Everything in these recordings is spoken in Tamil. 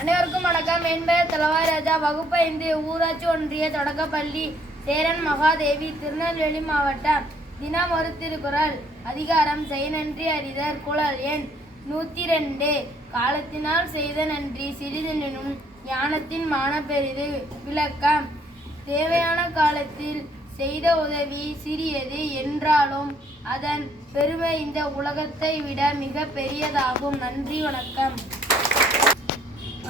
அனைவருக்கும் வணக்கம். என் பெயர் தளவாய் ராஜா. வகுப்பு 5 ஊராட்சி ஒன்றிய தொடக்கப்பள்ளி சேரன் மகாதேவி, திருநெல்வேலி மாவட்டம். தினம் ஒரு திருக்குறள். அதிகாரம் செய் நன்றி அறிதல். குறள் எண் 102. காலத்தினால் செய்த நன்றி சிறிதெனினும் ஞானத்தின் மான பெரிது. விளக்கம்: தேவையான காலத்தில் செய்த உதவி சிறியது என்றாலும் அதன் பெருமை இந்த உலகத்தை விட மிக பெரியதாகும். நன்றி, வணக்கம்.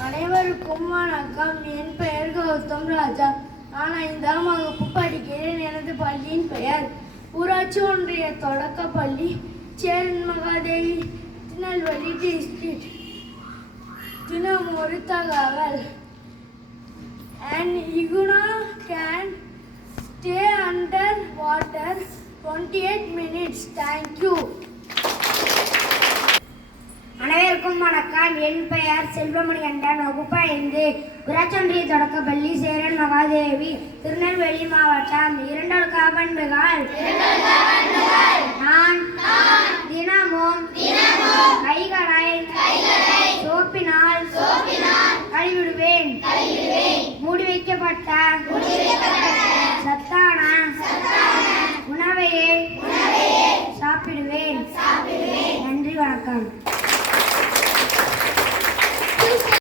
அனைவருக்கும் வணக்கம். என் பெயர் கௌதம் ராஜா. நான் 5ஆம் வகுப்பு படிக்கிறேன். எனது பள்ளியின் பெயர் ஊராட்சி ஒன்றிய தொடக்கப்பள்ளி சேரன் மகாதேவி, திருநெல்வேலி டிஸ்ட்ரிக்ட். தினம் ஒரு தகவல். An iguana can stay under water 28 minutes. Thank you. அனைவருக்கும் வணக்கம். என் பெயர் செல்வமணி கண்டன். வகுப்பு 5 ஊராட்சி ஒன்றிய தொடக்கப்பள்ளி சேரன் மகாதேவி, திருநெல்வேலி மாவட்டம். 2 பண்புகள். நான் தினமும் கைகளை சோப்பினால் கழுவிடுவேன். மூடி வைக்கப்பட்ட சத்தான உணவையே சாப்பிடுவேன். நன்றி, வணக்கம்.